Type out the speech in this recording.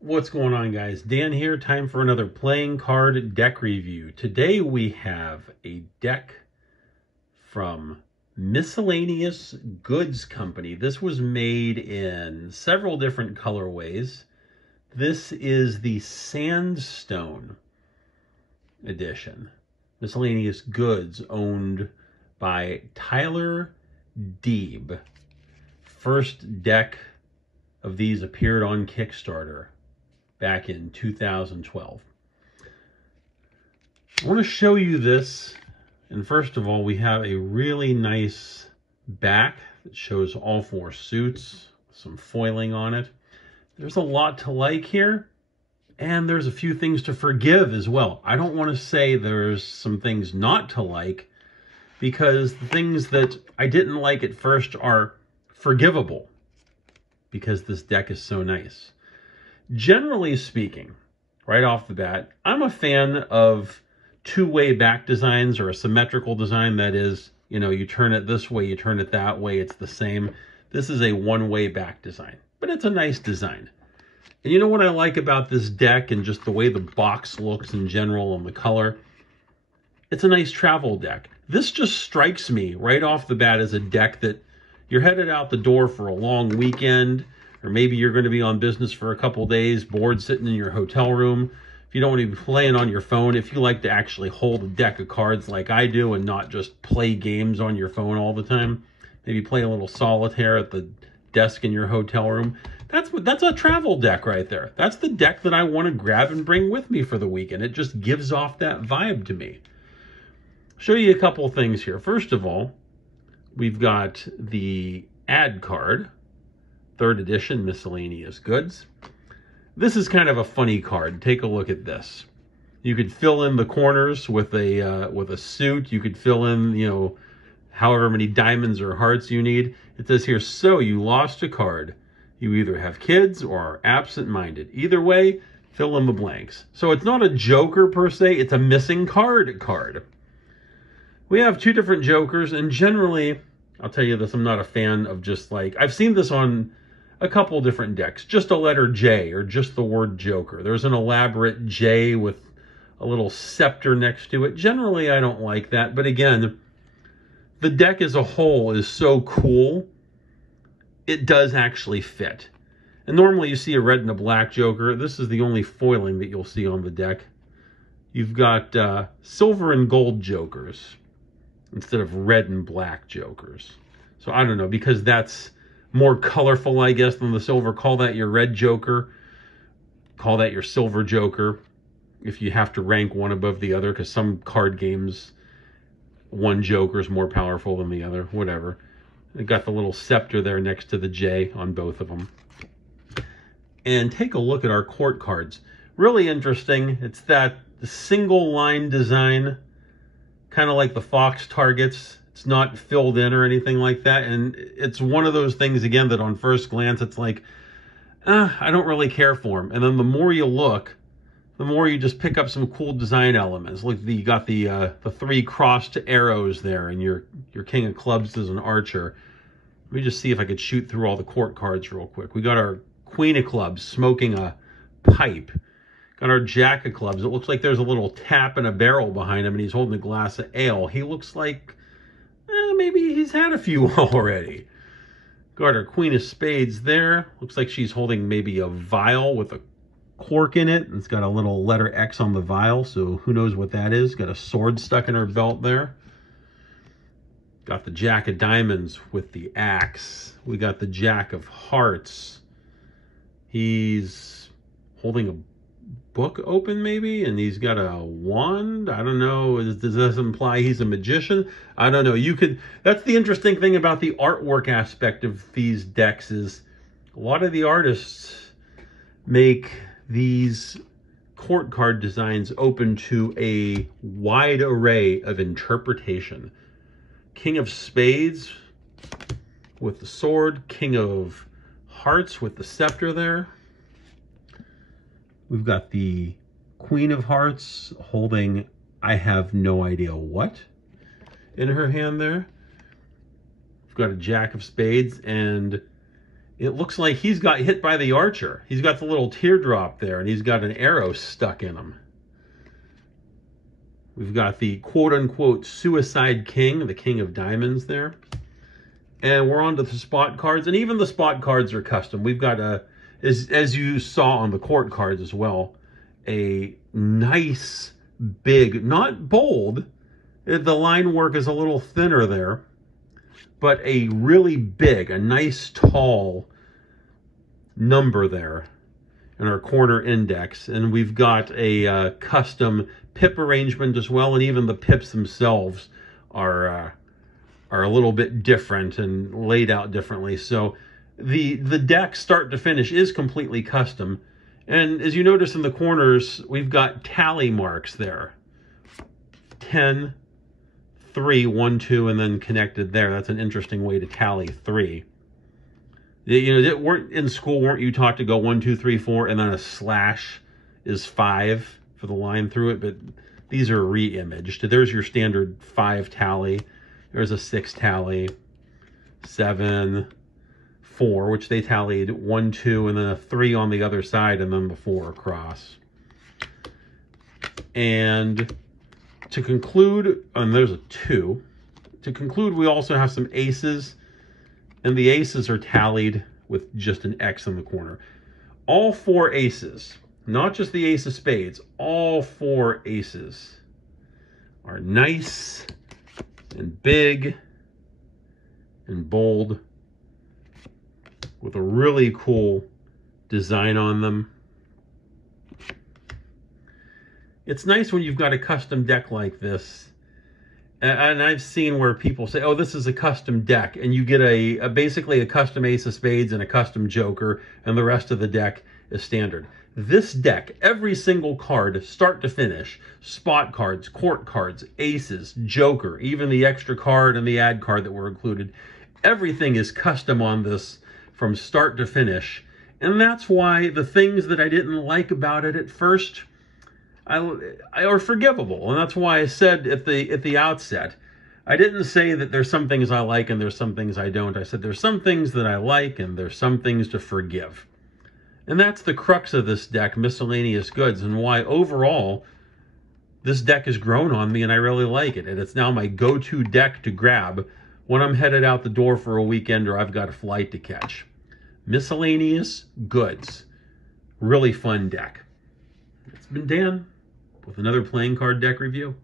What's going on, guys? Dan here. Time for another playing card deck review. Today we have a deck from Miscellaneous Goods Company. This was made in several different colorways. This is the Sandstone edition. Miscellaneous Goods, owned by Tyler Deeb. First deck of these appeared on Kickstarter back in 2012. I want to show you this, and first of all, we have a really nice back that shows all four suits, some foiling on it. There's a lot to like here, and there's a few things to forgive as well. I don't want to say there's some things not to like, because the things that I didn't like at first are forgivable, because this deck is so nice. Generally speaking, right off the bat, I'm a fan of two-way back designs, or a symmetrical design. That is, you know, you turn it this way, you turn it that way, it's the same. This is a one-way back design, but it's a nice design. And you know what I like about this deck, and just the way the box looks in general and the color? It's a nice travel deck. This just strikes me right off the bat as a deck that you're headed out the door for a long weekend, or maybe you're going to be on business for a couple days, bored sitting in your hotel room. If you don't want to be playing on your phone, if you like to actually hold a deck of cards like I do and not just play games on your phone all the time, maybe play a little solitaire at the desk in your hotel room, that's a travel deck right there. That's the deck that I want to grab and bring with me for the weekend. It just gives off that vibe to me. Show you a couple things here. First of all, we've got the ad card, 3rd edition, Miscellaneous Goods. This is kind of a funny card. Take a look at this. You could fill in the corners with a suit. You could fill in, you know, however many diamonds or hearts you need. It says here, so you lost a card. You either have kids or are absent-minded. Either way, fill in the blanks. So it's not a joker per se, it's a missing card card. We have two different jokers, and generally, I'll tell you this, I'm not a fan of just like, I've seen this on a couple different decks, just a letter J or just the word Joker. There's an elaborate J with a little scepter next to it. Generally, I don't like that, but again, the deck as a whole is so cool, it does actually fit. And normally you see a red and a black Joker. This is the only foiling that you'll see on the deck. You've got silver and gold Jokers instead of red and black Jokers. So I don't know, because that's more colorful, I guess, than the silver. Call that your red Joker. Call that your silver Joker, if you have to rank one above the other, because some card games, one Joker is more powerful than the other. Whatever. They got the little scepter there next to the J on both of them. And take a look at our court cards. Really interesting. It's that single line design, kind of like the Fox targets. It's not filled in or anything like that. And it's one of those things, again, that on first glance, it's like, I don't really care for them. And then the more you look, the more you just pick up some cool design elements. Like you got the 3 crossed arrows there, and your King of Clubs is an archer. Let me just see if I could shoot through all the court cards real quick. We got our Queen of Clubs smoking a pipe. Got our Jack of Clubs. It looks like there's a little tap and a barrel behind him, and he's holding a glass of ale. He looks like maybe he's had a few already. Got our Queen of Spades there. Looks like she's holding maybe a vial with a cork in it. It's got a little letter X on the vial, so who knows what that is. Got a sword stuck in her belt there. Got the Jack of Diamonds with the axe. We got the Jack of Hearts. He's holding a book open maybe, and he's got a wand. I don't know. Does this imply he's a magician? I don't know. You could. That's the interesting thing about the artwork aspect of these decks, is a lot of the artists make these court card designs open to a wide array of interpretation. King of Spades with the sword, King of Hearts with the scepter there. We've got the Queen of Hearts holding, I have no idea what, in her hand there. We've got a Jack of Spades, and It looks like he's got hit by the archer. He's got the little teardrop there, and he's got an arrow stuck in him. We've got the quote-unquote Suicide King, the King of Diamonds there. And we're on to the spot cards, and even the spot cards are custom. We've got, as you saw on the court cards as well, a nice, big, not bold, the line work is a little thinner there, but a really big, a nice, tall number there in our corner index. And we've got a custom pip arrangement as well, and even the pips themselves are a little bit different and laid out differently. So the deck start to finish is completely custom. And as you notice in the corners, we've got tally marks there. 10, 3, 1, 2, and then connected there. That's an interesting way to tally 3. You know, weren't in school, weren't you taught to go 1, 2, 3, 4, and then a slash is 5 for the line through it? But these are re-imaged. There's your standard 5 tally. There's a 6 tally, 7, 4, which they tallied 1, 2, and then a 3 on the other side, and then the 4 across. And to conclude, and there's a 2. To conclude, we also have some aces, and the aces are tallied with just an X in the corner. All 4 aces, not just the ace of spades, all 4 aces are nice and big and bold with a really cool design on them. It's nice when you've got a custom deck like this. And I've seen where people say, oh, this is a custom deck, and you get basically a custom ace of spades and a custom joker, and the rest of the deck is standard. This deck, every single card, start to finish, spot cards, court cards, aces, joker, even the extra card and the ad card that were included, everything is custom on this from start to finish. And that's why the things that I didn't like about it at first are forgivable. And that's why I said at the outset, I didn't say that there's some things I like and there's some things I don't. I said there's some things that I like and there's some things to forgive. And that's the crux of this deck, Miscellaneous Goods, and why overall this deck has grown on me and I really like it. And it's now my go-to deck to grab when I'm headed out the door for a weekend or I've got a flight to catch. Miscellaneous Goods. Really fun deck. It's been Dan with another playing card deck review.